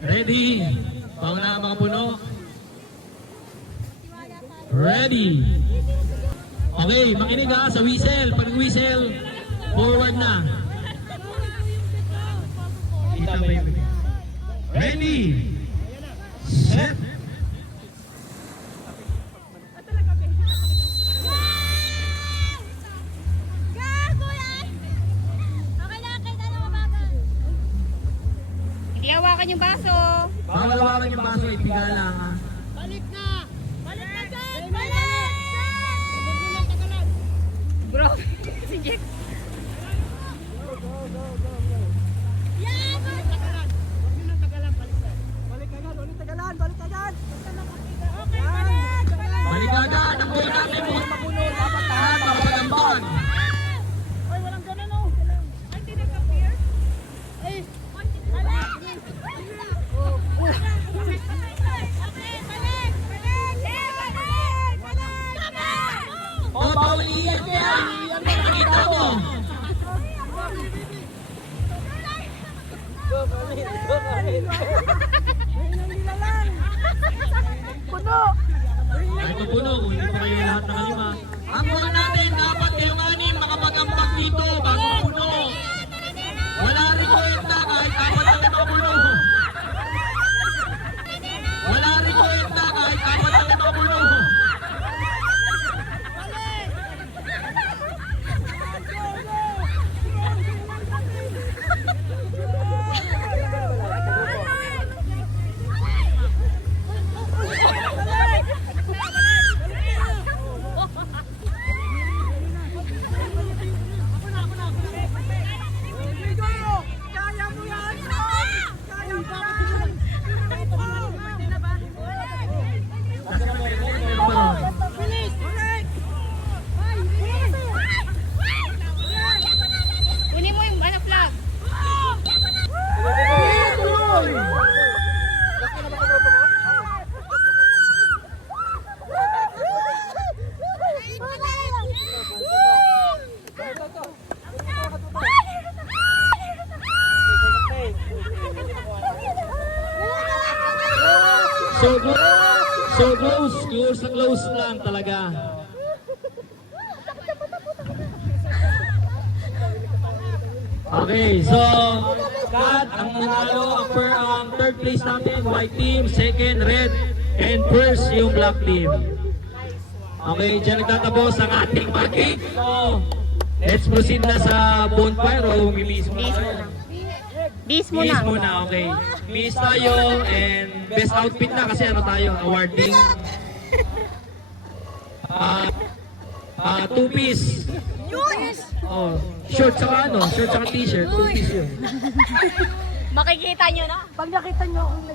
Ready? Pauna mga puno. Ready. Okay, makinig ha sa whistle. Pag whistle, forward na. Kita ba yung ready? Set. Hindi hawakan yung baso. Bawal hawakan yung baso, ipiga lang ha. Balik na! Balik na dyan! Balik! Huwag nyo lang tagalan. Bro, si Jeff. Yan! Tagalan. Huwag nyo lang tagalan. Balik na. Balik agad. Ulit tagalan. Balik agad. Okay, balik! Balik agad, ang goal natin mo. At makapagamban. Ay, walang ganun oh. Ay, hindi nag-appear? Ay, balik! O, bawal iyan yan. Nakita mo. Ay, puno, kung hindi pa kayo lahat nakalima. Ang goal natin, dapat kayong anim makapag-ambak dito bago puno. Wala rin kwenta kahit apat na limang puno. Wala rin kwenta kahit apat na limang puno. Kunin mo yung flag. So close lang talaga. Okay, so cut ang nanalo ang third place natin, white team, second red, and first yung black team. Okay, dyan nagtatapos ang ating marking. So, let's proceed na sa bonfire o miss muna. Bis mo Miss na. muna, okay. Miss tayo and best outfit na kasi ano tayo, awarding. Two-piece. Oh, short saka ano, short saka t-shirt, two-piece yun. Makikita nyo na. Pag nakita nyo akong